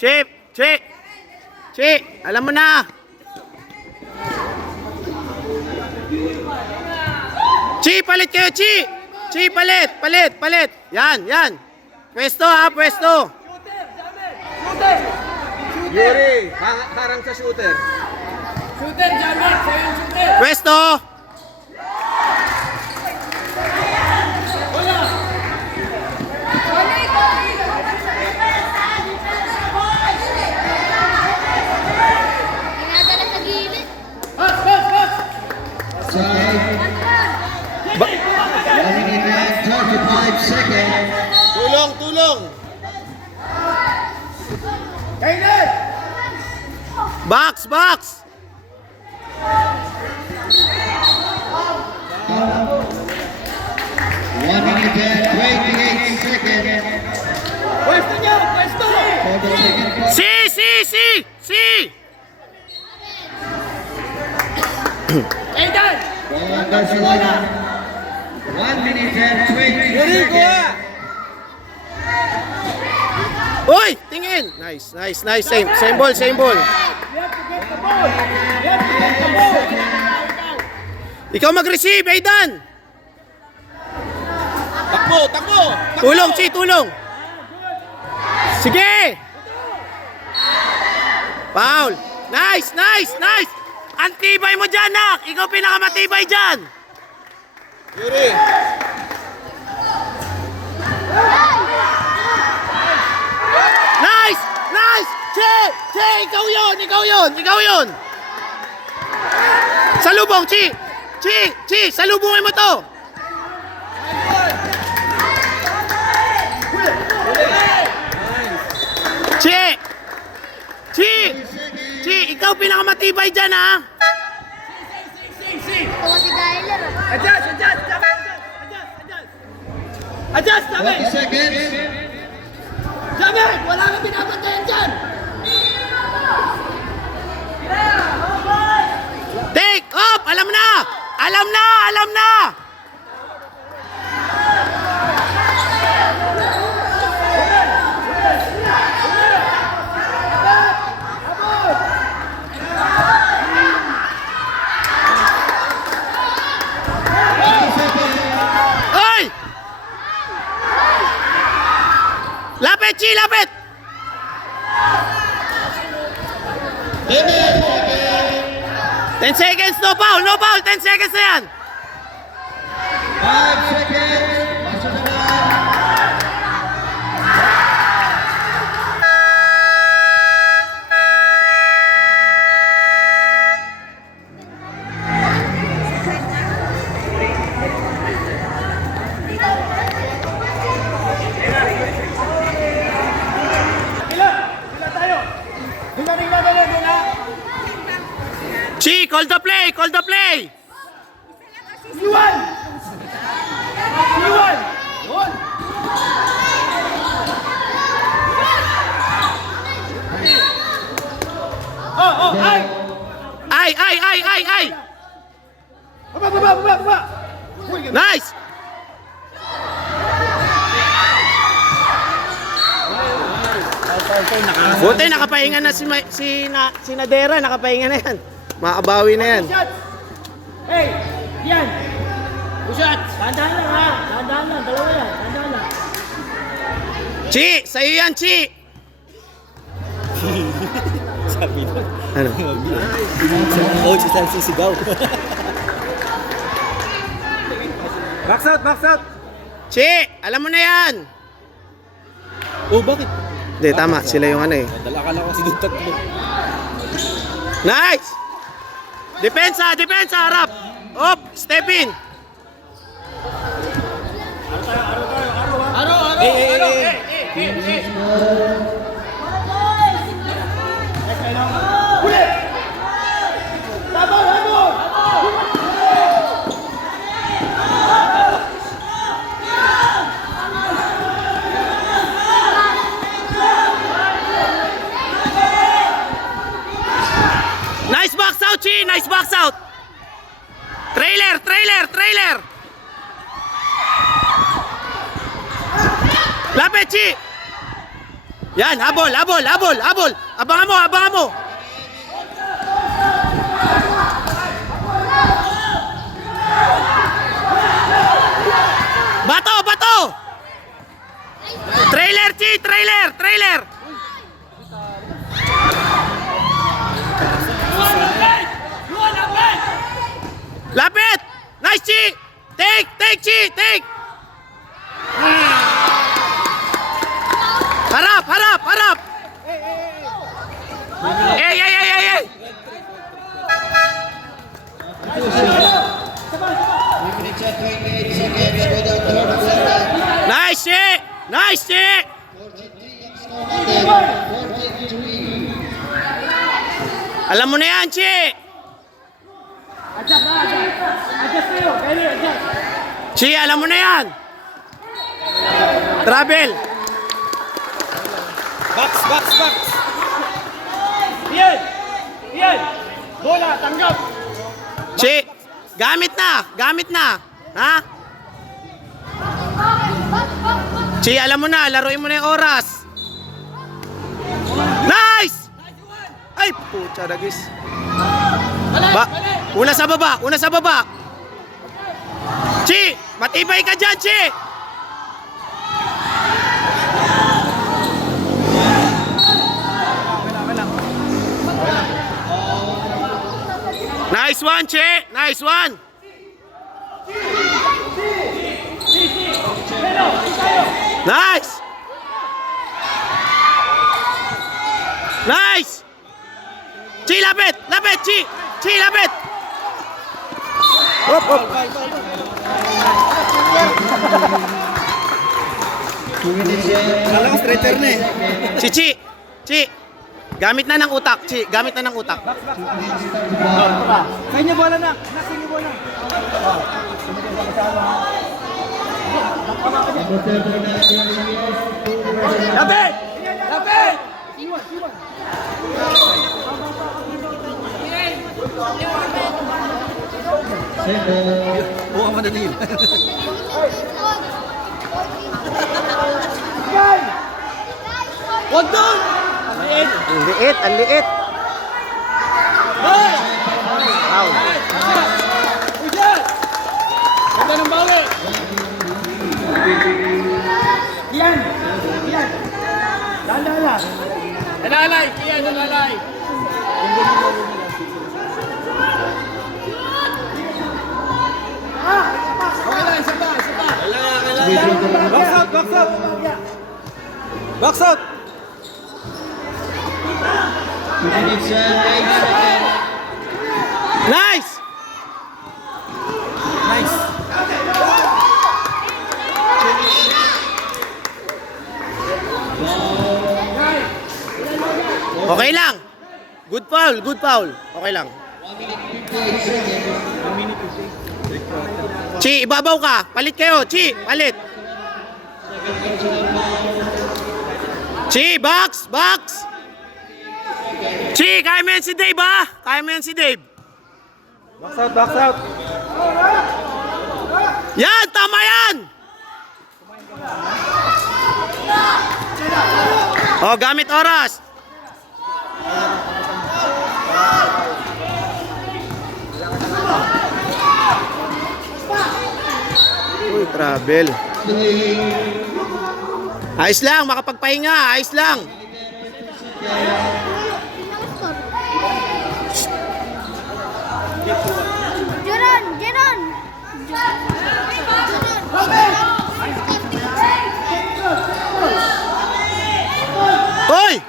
Chip! Chip! Chip! Alam mo na! Chi, palit kayo, Chi! Chi, palit! Palit! Palit! Yan, yan! Pwesto ha, pwesto! Yuri, harang sa shooter. Shooter, Jamie! Sa'yo yung shooter! Pwesto! Pinadala sa gilid. Bas, bas, bas! Running in 35 seconds. Tulong, tulong. Kainin! Box! Box! One minute and 28 seconds. Pwesto niyo! Pwesto! For the second quarter. Si! Si! Si! Si! Aidan! For Barcelona. 1 minute and 20 Yuri, kuha. seconds. Uy! Tingin! Nice, nice, nice. Same ball, same ball. You have to get the ball! You have to get the ball! Ikaw mag-receive, Aidan! Takbo, takbo. Tulong, Chi, tulong! Sige! Foul! Nice, nice, nice! Ang tibay mo dyan, Nak! Ikaw pinakamatibay dyan! Yuri. Nice! Nice! Che! Che! Ikaw yun! Ikaw yun! Ikaw yun! Salubong, Chi! Chi! Chi! Salubungin mo to! Chi! Chi! Chi! Ikaw pinakamatibay dyan, ha? Ito si Tyler. Adjust! Adjust! Jamie! Adjust! Adjust! Adjust! Jamie! 20 seconds. Jamie! Wala kang binabantayan dyan! Take off! Alam na! Alam na! Alam na! Oy! Lapit, Chi! Lapit! 10 seconds, no foul, no foul, 10 seconds na yan. 5 seconds. Barcelona. Hila tayo! Hila tayo! Hila! Chi, call the play, call the play. Iwan! Iwan! Yun! Oh, oh, ay! Ay. Baba, baba, baba, baba! Nice. Buti nakapahinga na si Nadera, nakapahinga na yan. Makabawi na yan. Shots! Hey! Yan! Two shots! Tandaan lang ha! Tandaan lang, dalawa yan! Tandaan lang! Chi, sa'yo yan, Chi. Sabi na. Ano? Coach, isang sisigaw. Box out, box out. Chi, alam mo na yan. Oh, bakit? Hindi, tama. Sila yung ano eh. Dala ka lang kasi doon tatlo. Nice! Depensa, depensa, harap. Op, step in. Nice box out, Chi. Nice box out. Trailer, trailer, trailer. Lapit, Chi. Yan, habol, habol, habol, habol. Abangan mo, abangan mo. Bato, bato. Trailer, Chi, trailer, trailer. Lapit. Nice, Chi. Take, Chi, take. Harap, harap, harap. Hey. 3 minutes and 28 seconds for the third quarter. Nice, Chi. Nice, Chi. 43. Alam mo na yan, Chi. Adjust na, adjust. Adjust kayo. Kayo, adjust. Chi, alam mo na yan. Travel. Box. Ian! Bola, tanggap! Chi, gamit na. Ha? Chi, alam mo na, laruin mo na yung oras. Nice! Ay, pucha, dagis. Una sa baba. Chi, matibay ka dyan, Chi. Nice one, Chi. Nice one. Nice. Nice. Chi, lapit, Chi. Chi, lapit. Hop. 2 minutes and Kala ko stretcher na eh. Chi. Gamit na ng utak, Chi. Gamit na ng utak. Sa inyo bola na. Nasa inyo bola. number 39. Lapit! Lapit! Buka mo na din. Huwag doon! Ang liit. Foul. Ujan! Ganda ng bawi! Ian! Dahan-dahan lang. Dalalay! Ian, dalalay! Okay lang, isa pa! Box out. 2 minutes and 8 seconds. Nice. Okay lang. Good foul. Okay lang. 58 seconds. Chi, ibabaw ka. Palit kayo. Chi, palit. Chi, box. Chi, kaya mo yan si Dave, ha? Kaya mo yan si Dave. Box out. Yan, tama yan. Oh, gamit oras. Uy, travel. 3. Ayos lang, makapagpahinga. Ayos lang. Jeron! Hoy!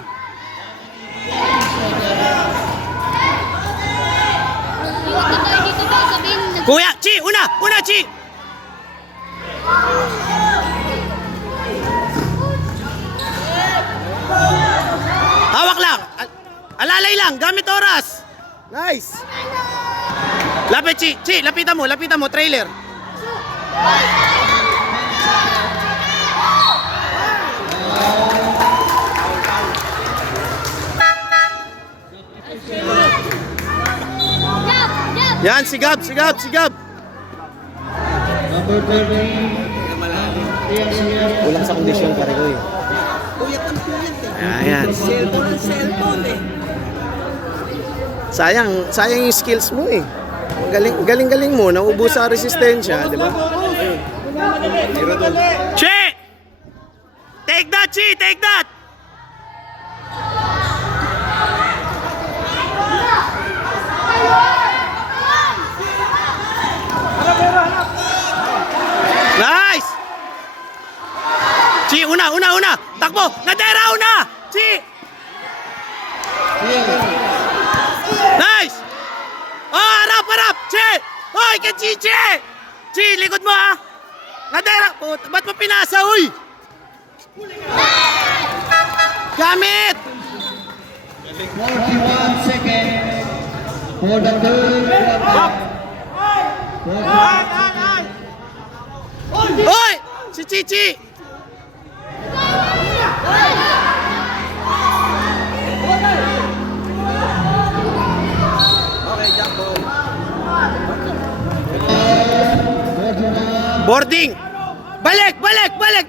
Iwan ka tayo dito ba? Sabihin, Kuya, Chi, una, Chi. Hawak lang. Alalay lang, gamit oras. Nice. Lapit, Chi, lapitan mo, trailer. Yan, sigab. Number 13. Kulang sa kondisyon pare ko eh. Ayan. Sayang yung skills mo eh. Galing mo, naubos sa resistensya, di ba? Che! Take that, Chi! Take that! Nice! Chi, una! Takbo! Nadera, una! Chi! Nice! Oh, harap! Chi! Hoy, kay Chi! Chi, likod mo ha! Nadera! Ba't mo pinasa, uy? Gamit! 41 seconds for the third quarter. Hoy! Si Chichi! Boarding! Balik!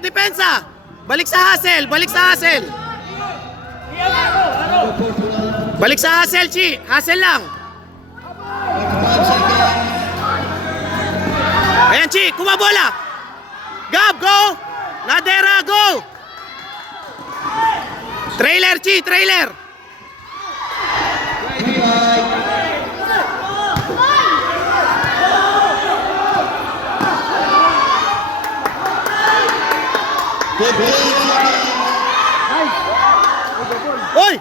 Depensa! Balik sa hustle! Balik sa hustle, Chi! Hustle lang! Ayan, Chi! Kumabola! Gab, go! Nadera, go! Trailer, Chi! Trailer! Oy!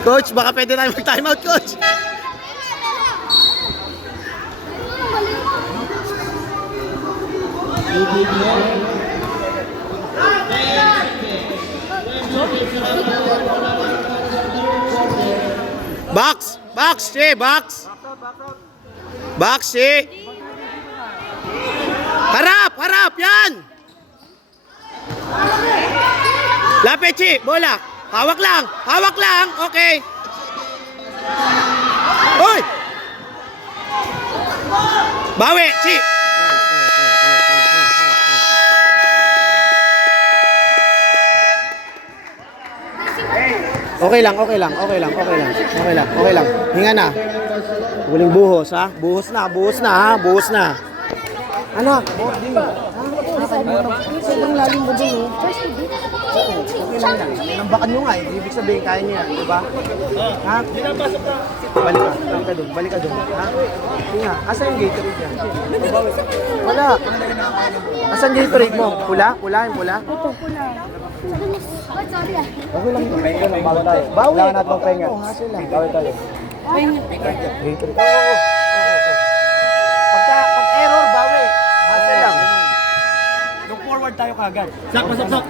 Coach, baka pwede tayo mag-time out, Coach. Box, Che, box. Box, Che. Harap, yan. Lapit, Chi, bola. Hawak lang, okay. Hoy! Bawi, Chi. Okay lang. Hinga na. Huling buhos, ha? Buhos na. Anak, boarding. Sobrang lalim mo din, oh. Okay lang yan. Nambakan nyo nga, eh. Ibig sabihin, kaya niya, di ba? Ha? Balik ka dun. Ha? Hinga, asa yung Gatorade yan? Wala. Asan yung Gatorade mo? Pula? Yung pula? Okay lang yun. Bawi. Kailangan natin magpahinga. Bawi tayo. Gatorade. Oo. Pag error, bawi. Hustle lang. Look forward tayo kagad. Sak.